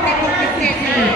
qualquer que seja.